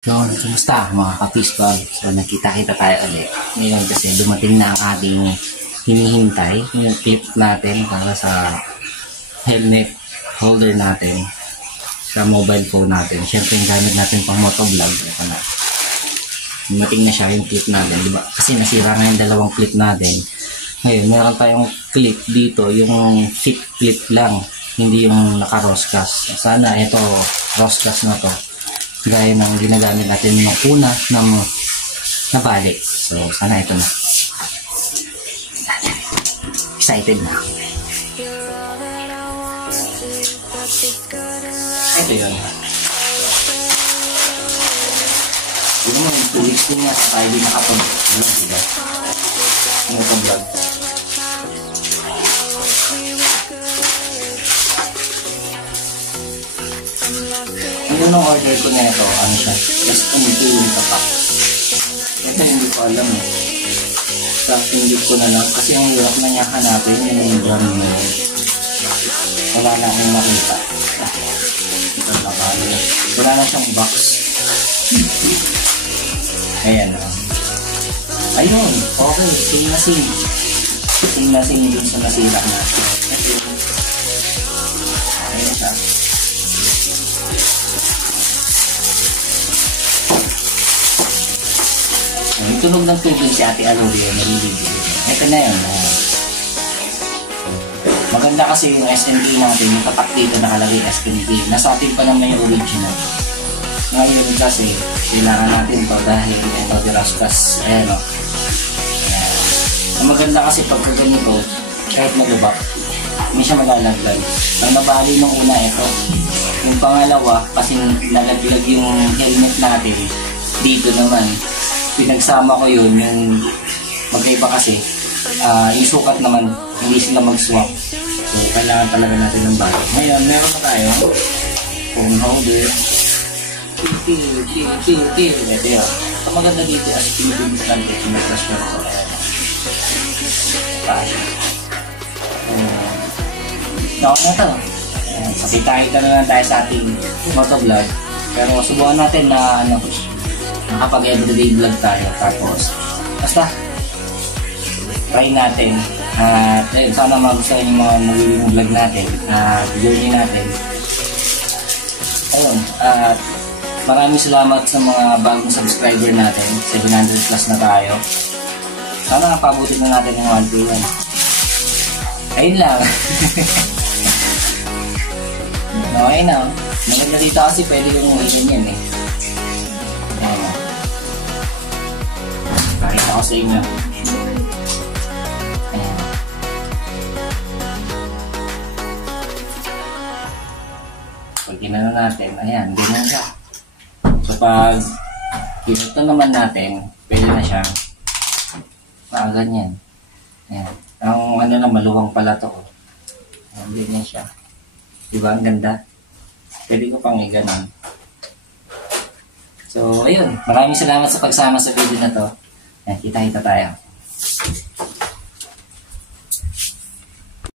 Yun, kumusta mga ka-pistol? So, nagkita-kita tayo ulit. Ngayon kasi dumating na ang ating hinihintay, yung clip natin para sa helmet holder natin sa mobile phone natin. Siyempre yung gamit natin pang motovlog. Ito na. Dumating na siya yung clip natin, diba? Kasi nasira nga yung dalawang clip natin. Ngayon, meron tayong clip dito, yung fit clip lang, hindi yung naka-roscas. Sana ito, roscas na to. Gaya ng ginagamit natin ng una na nabalik. So, sana ito na. Excited na. Ito yun. Yun mo, 2 weeks din nga tayo din nakapag-vlog, diba? Nakapag-vlog. Yung order ko na ito, ano siya, just yung tapak. Ito hindi ko alam eh. Sa hindi ko na lang, kasi ang hirap na niya hanapin, yung drum na yun. Wala na akong makita. Ito na paano yun. Wala na siyang box. Ayan. Ayun, okay, sing na sing. Sing na sing dun sa nasira na. Ayan siya. Yung tunog ng tubig si Ate Aloria, nalilibig. Ito na yun. Maganda kasi yung SMT natin, yung tatak dito nakalagay SMT. Nasa atin pa naman yung original. Ngayon kasi, kailangan natin to dahil ito diraskas. Ayan o. Ang maganda kasi pagka ganito, kahit magubak, hindi siya malalaglag. Ang nabali nung una ito. Yung pangalawa, kasi nalaglag yung helmet natin, dito naman. Pinagsama ko yun, yung magkaiba kasi, yung sukat naman, hindi sila mag-swap. So, kailangan talaga natin ng bago. Ngayon, meron na tayo phone holder. Ito yun. Ang maganda dito, as pinipindis lang ito, may flash na ito. Naon na ito. Pakita-kita na lang tayo sa ating motovlog. Pero subukan natin na nakapag everyday vlog tayo. Tapos, basta try natin. At sana magustuhan yung mga magiging vlog natin. Journey natin. Ayun. At maraming salamat sa mga bagong subscriber natin. 700 plus na tayo. Sana pabutin na natin yung 1K yan. Ayun lang. Okay na. Maganda dito kasi pwede yung ganyan eh. Pakita ko sa inyo. Ayan. Pag ginano natin, ayan, ganyan siya. So pag ginito naman natin, pwede na siya. Ganyan. Ayan. Ang ano lang, maluwang pala to. Ayan, ganyan siya. Diba? Ang ganda. Pwede ko pang i-ganon. So, ayun. Maraming salamat sa pagsama sa video na to. Ayan, kita-kita tayo.